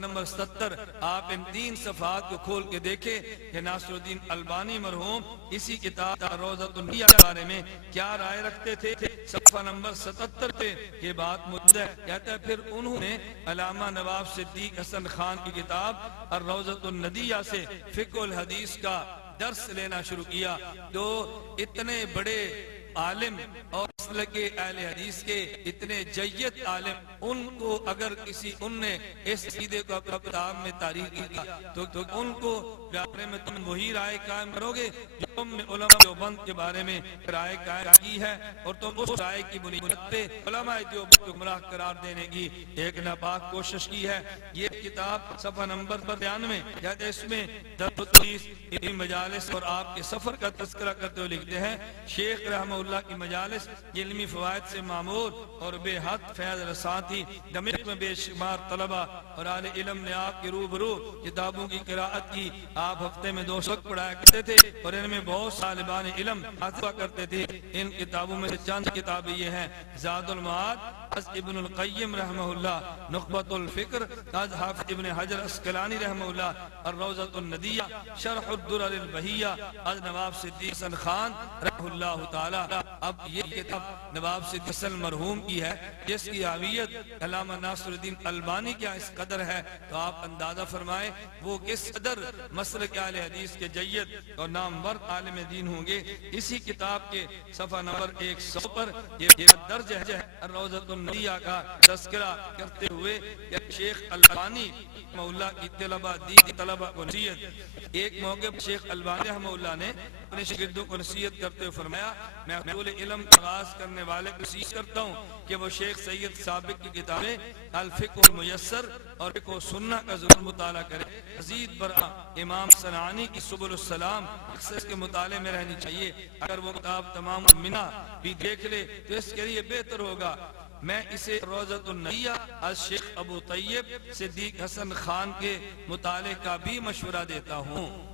Number 77 آپ ان 3 صفحات کو کھول کے دیکھیں کہ ناصر الدین البانی مرحوم اسی کتاب روضۃ النیہ کے بارے میں کیا رائے رکھتے تھے۔ صفحہ نمبر 77 پہ یہ بات موجود ہے، کہتا ہے پھر انہوں نے علامہ نواب صدیق حسن خان کی کتاب الروضۃ الندیہ سے فقہ الحدیث کا درس لینا شروع کیا۔ تو اتنے بڑے عالم اور مسلک اہل حدیث کے اتنے جید عالم، ان کو اگر کسی ان نے اس عقیدے کو کتاب میں تاریخ کیا تو ان کو بارے میں تم وہی رائے قائم کرو گے جو تم نے علماء دیوبند کے بارے میں رائے قائم کی ہے، اور تم اس رائے کی بنیاد پہ علماء دیوبند کو گمراہ قرار دینے کی ایک ناپاک کوشش کی ہے۔ یہ کتاب صفحہ نمبر 92 کہتے ہیں اس میں مجالس اور آپ کے سفر کا تذکرہ کرتے ہوئے لکھتے ہیں شیخ رحمہ اللہ کی مجالس علمی فوائد سے معمور اور بے حد فیض رساں تھی۔ دمشق میں بے شمار طلبہ اور اہل علم نے آپ کے روبرو کتابوں کی قراءت کی۔ آپ ہفتے میں 2 وقت پڑھایا کرتے تھے اور ان میں بہت طالبان علم حاصل کرتے تھے۔ ان کتابوں میں سے چند کتابیں یہ ہیں: زاد المعاد از ابن القیم رحمہ اللہ، نخبۃ الفکر از حافظ ابن حجر اسقلانی رحمہ اللہ، الروضۃ الندیہ، شرح الدرر البہیہ از نواب صدیق حسن خان رحمہ اللہ تعالی۔ اب یہ کتاب نواب صدیق حسن مرحوم کی ہے، جس کی حاویت علامہ ناصر الدین البانی کیا اس قدر ہے، تو آپ اندازہ فرمائیں وہ کس قدر مسلک اہل حدیث کے جید اور نامور عالم دین ہوں گے۔ اسی کتاب کے صفحہ نمبر 100 پر یہ درج ہے الروضۃ الندیہ کا تذکرہ کرتے ہوئے شیخ البانی مولا کی طلبہ دین طلبہ کو نصیحت۔ ایک موقع پر شیخ البانی رحمہ اللہ نے اپنے شاگردوں کو نصیحت کرتے ہوئے فرمایا میں اصول علم کا آغاز کرنے والے کو نصیحت کرتا ہوں کہ وہ شیخ سید سابق کی کتابیں الفقہ المیسر اور فقہ سنہ کا ضرور مطالعہ کرے۔ مزید برآں امام صنعانی کی سبل السلام اکثر اس کے مطالعے میں رہنی چاہیے۔ اگر وہ کتاب تمام منا بھی دیکھ لے تو اس کے لیے بہتر ہوگا۔ میں اسے روضۃ الندیہ از شیخ ابو طیب صدیق حسن خان کے مطالعے کا بھی مشورہ دیتا ہوں۔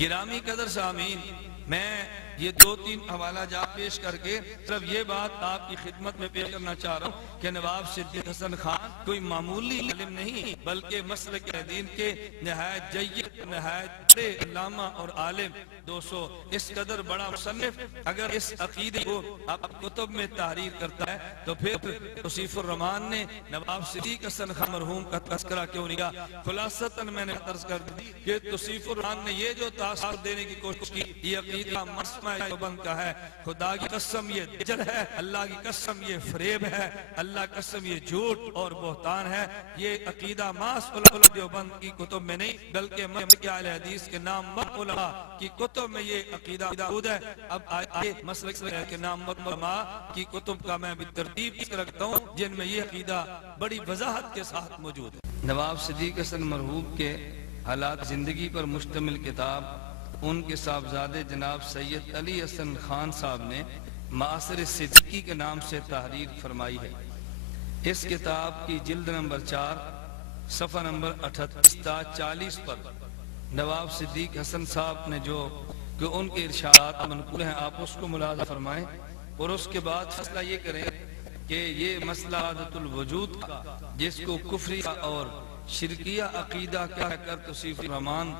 گرامی قدر سامعین، میں یہ 2-3 حوالہ جات پیش کر کے صرف یہ بات آپ کی خدمت میں پیش کرنا چاہ رہا ہوں کہ نواب صدیق حسن خان کوئی معمولی علم نہیں بلکہ مسلک دین کے نہایت جید، نہایت بڑے علامہ اور عالم۔ دوستو اس قدر بڑا مصنف اگر اس عقیدے کو اپنی کتب میں تحریر کرتا ہے تو پھر توصیف الرحمان نے نواب صدیق حسن خان مرحوم کا تذکرہ کیوں نہیں کیا؟ خلاصتاً میں نے عرض کر دی کہ توصیف الرحمان نے یہ جو تاثر دینے کی کوشش کی یہ عقیدہ مسمع دیوبند کا ہے۔ خدا کی قسم یہ دجل ہے، اللہ کی قسم یہ فریب ہے، اللہ کی قسم یہ جھوٹ اور بہتان ہے۔ یہ عقیدہ ماس علماء دیوبند کی کتب میں نہیں بلکہ مسلک اہل حدیث کے نامور علماء کی کتب میں یہ عقیدہ موجود ہے۔ اب آئے مسلک کے نامور علماء کی کتب کا میں بالترتیب ذکر رکھتا ہوں جن میں یہ عقیدہ بڑی وضاحت کے ساتھ موجود ہے۔ نواب صدیق حسن مرحوم کے حالات زندگی پر مشتمل کتاب ان کے صاحبزادے جناب سید علی حسن خان صاحب نے معاصر صدیقی کے نام سے تحریر فرمائی ہے۔ اس کتاب کی جلد نمبر 4 صفحہ نمبر 38-40 پر نواب صدیق حسن صاحب نے جو کہ ان کے ارشادات منقول ہیں آپ اس کو ملاحظہ فرمائیں اور اس کے بعد فیصلہ یہ کریں کہ یہ مسئلہ وحدت الوجود کا جس کو کفریہ اور شرکیہ عقیدہ کہہ کر توصیف الرحمان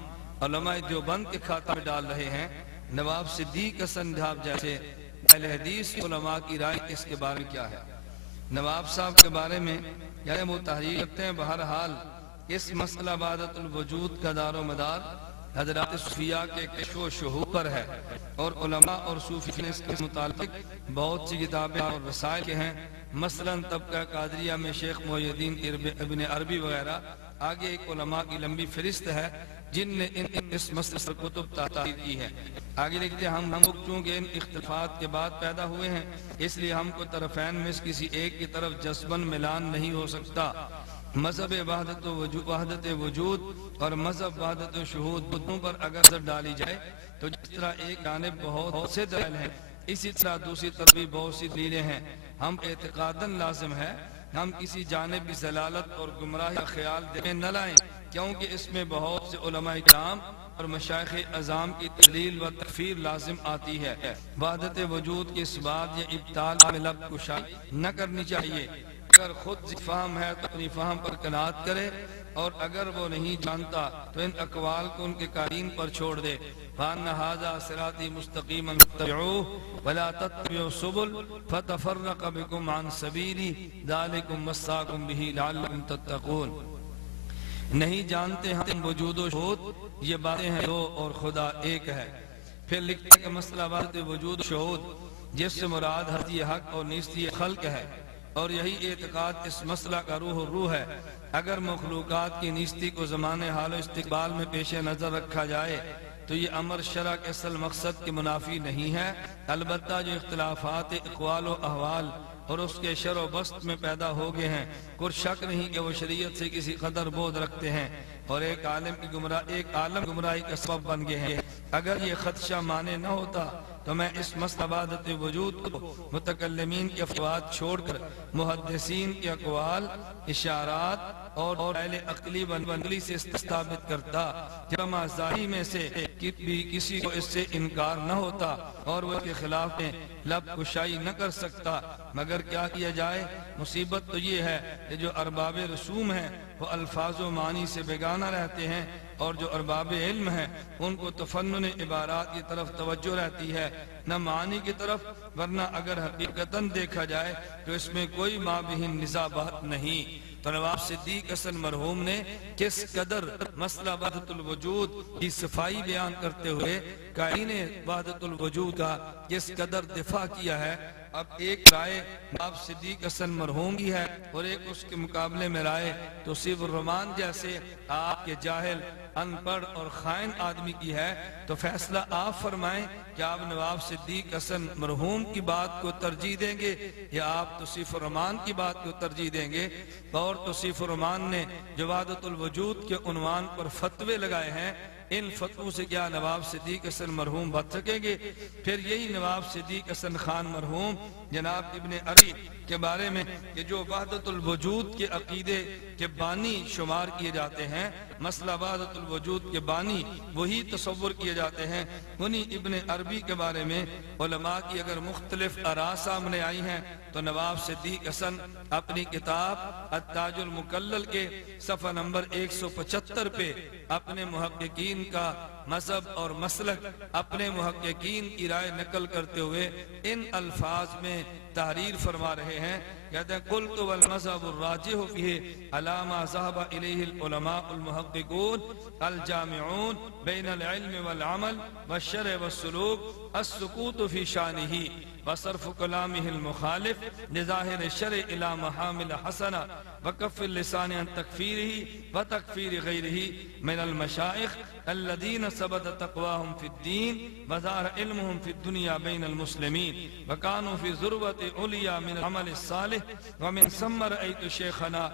علماء دیوبند کے کھاتہ میں ڈال رہے ہیں، نواب صدیق حسن صاحب جیسے اہل حدیث علماء کی رائے اس کے بارے میں کیا ہے؟ نواب صاحب کے بارے میں یعنی وہ تحریر کرتے ہیں بہرحال اس مسئلہ وحدت الوجود کا دار و مدار حضرات صوفیاء کے کشف و شہود پر ہے اور علماء اور صوفی نے اس کے متعلق بہت سی کتابیں اور رسائل کے ہیں، مثلا طبقہ قادریہ میں شیخ محی الدین ابن عربی وغیرہ۔ آگے ایک علماء کی لمبی فہرست ہے جن نے اس مسئلے پر کتب تحریر کی ہے۔ آگے لکھتے ہیں ہم چونکہ ان اختلافات کے بعد پیدا ہوئے ہیں اس لیے ہم کو طرفین میں کسی ایک کی طرف جذباً ملان نہیں ہو سکتا۔ مذہب وحدت وجود اور مذہب وحدت شہود بدوں پر اگر نظر ڈالی جائے تو جس طرح ایک جانب بہت سے دلائل ہیں اسی طرح دوسری طرف بھی بہت سی دلیلیں ہیں۔ ہم اعتقاداً لازم ہے ہم کسی جانب بھی ضلالت اور گمراہی کا خیال دل میں نہ لائیں کیونکہ اس میں بہت سے علماء کرام اور مشائخ اعظام کی تدلیل و تکفیر لازم آتی ہے۔ وحدت وجود کی اس بات یا ابطال میں لب کشائی نہ کرنی چاہیے۔ اگر خود فہم ہے تو اپنی فہم پر قناعت کرے، اور اگر وہ نہیں جانتا تو ان اقوال کو ان کے قائلین پر چھوڑ دے۔ وَأَنَّ هَذَا صِرَاطِي مُسْتَقِيمًا فَاتَّبِعُوهُ وَلَا تَتَّبِعُوا السُّبُلَ فَتَفَرَّقَ بِكُمْ عَنْ سَبِيلِهِ ذَلِكُمْ وَصَّاكُمْ بِهِ لَعَلَّكُمْ تَتَّقُونَ۔ نہیں جانتے ہم وجود و شہود، یہ باتیں ہیں دو اور خدا ایک ہے۔ پھر لکھتے ہیں کہ مسئلہ وحدت وجود و شہود جس سے مراد ہستی حق اور نیستی خلق ہے، اور یہی اعتقاد اس مسئلہ کا روح و روح ہے۔ اگر مخلوقات کی نیستی کو زمانے حال و استقبال میں پیش نظر رکھا جائے تو یہ امر شرع کے اصل مقصد کے منافی نہیں ہے۔ البتہ جو اختلافات اقوال و احوال اور اس کے شر و بسط میں پیدا ہو گئے ہیں، کوئی شک نہیں کہ وہ شریعت سے کسی قدر بودھ رکھتے ہیں اور ایک عالم گمراہی کا سبب بن گئے ہیں۔ اگر یہ خدشہ مانے نہ ہوتا تو میں اس مسئلہ وحدت وجود کو متکلمین کے افواد چھوڑ کر محدثین کے اقوال، اشارات اور اہل عقلی بنگلی سے ثابت کرتا، جب ظاہری میں سے بھی کسی کو اس سے انکار نہ ہوتا اور وہ کے خلاف میں لب کشائی نہ کر سکتا۔ مگر کیا کیا جائے؟ مصیبت تو یہ ہے کہ جو ارباب رسوم ہیں وہ الفاظ و معنی سے بیگانہ رہتے ہیں، اور جو ارباب علم ہیں ان کو تفنن عبارات کی طرف توجہ رہتی ہے، نہ معنی کی طرف، ورنہ اگر حقیقتاً دیکھا جائے تو اس میں کوئی مابہم نزاع بات نہیں۔ تو نواب صدیق حسن مرحوم نے کس قدر مسئلہ وحدت الوجود کی صفائی بیان کرتے ہوئے قائلین وحدت الوجود کا کس قدر دفاع کیا ہے۔ اب ایک رائے نواب صدیق حسن مرحوم کی ہے اور ایک اس کے مقابلے میں رائے توصیف الرحمان جیسے آپ کے جاہل، ان پڑھ اور خائن آدمی کی ہے۔ تو فیصلہ آپ فرمائیں کہ آپ نواب صدیق حسن مرحوم کی بات کو ترجیح دیں گے یا آپ توصیف الرحمان کی بات کو ترجیح دیں گے؟ اور توصیف الرحمان نے جو وحدت الوجود کے عنوان پر فتوے لگائے ہیں، ان فتووں سے کیا نواب صدیق حسن مرحوم بچ سکیں گے؟ پھر یہی نواب صدیق حسن خان مرحوم جناب ابن عربی کے بارے میں کہ جو وحدت الوجود کے عقیدے کے بانی شمار کیے جاتے ہیں، مسئلہ وحدت الوجود کے بانی وہی تصور کیے جاتے ہیں، انہی ابن عربی کے بارے میں علماء کی اگر مختلف آراء سامنے آئی ہیں تو نواب صدیق حسن اپنی کتاب التاج المکلل کے صفحہ نمبر 175 پہ اپنے محققین کا مذہب اور مسلک، اپنے محققین کی رائے نقل کرتے ہوئے ان الفاظ میں تحریر فرما رہے ہیں، کہتے ہیں قلت والمذہب الراجح فیہ علی ما ذهب الیہ العلماء المحققون الجامعون بین العلم والعمل والشرع والسلوک السکوت فی شانہ وصرف کلامہ المخالف لظاہر الشرع الی محامل حسنہ وکف اللسان عن تکفیرہ وتکفیر غیرہ من المشائخ الذین ثبت تقواہم فی الدین وظہر علمہم فی الدنیا بین المسلمین وکانوا فی ذروۃ علیا من العمل الصالح ومن ثم رأیت شیخنا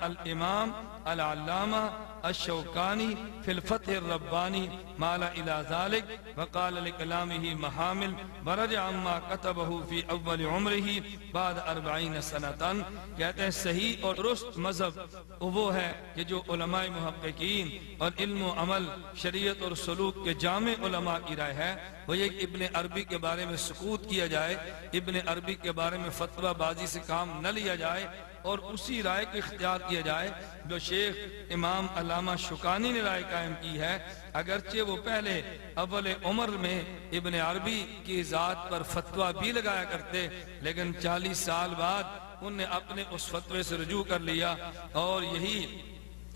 الامام العلامہ الشوکانی فی الفتح الربانی مالا الى ذلك وقال لکلامہ محامل ورجع عما کتبہ فی اول عمرہ بعد 40 سنتا۔ کہتے ہیں صحیح اور درست مذہب وہ ہے کہ جو علماء محققین اور علم و عمل، شریعت اور سلوک کے جامع علماء کی رائے ہے، وہ یہ کہ ابن عربی کے بارے میں سکوت کیا جائے، ابن عربی کے بارے میں فتویٰ بازی سے کام نہ لیا جائے اور اسی رائے کو اختیار کیا جائے جو شیخ امام علامہ شوکانی نے رائے قائم کی ہے۔ اگرچہ وہ پہلے اول عمر میں ابن عربی کی ذات پر فتویٰ بھی لگایا کرتے، لیکن 40 سال بعد انہوں نے اپنے اس فتوے سے رجوع کر لیا، اور یہی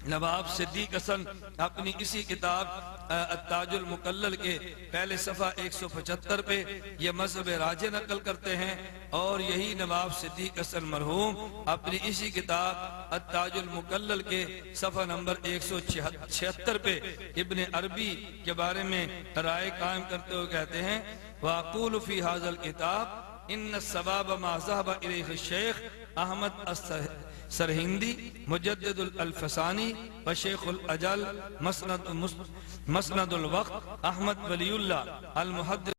نواب صدیق حسن اپنی اسی کتاب التاج المکلل کے پہلے صفحہ 175 پہ یہ مذہب راجح نقل کرتے ہیں، اور یہی نواب صدیق حسن مرحوم اپنی اسی کتاب التاج المکلل کے صفحہ نمبر 176 پہ ابن عربی کے بارے میں رائے قائم کرتے ہوئے کہتے ہیں وَأَقُولُ فِي هَذَا الْكِتَابِ إِنَّ الصَّوَابَ مَا ذَهَبَ إِلَيْهِ الشَّيْخ احمد سرہندی مجدد الفسانی وشیخ الاجل مسند الوقت احمد ولی اللہ المحدث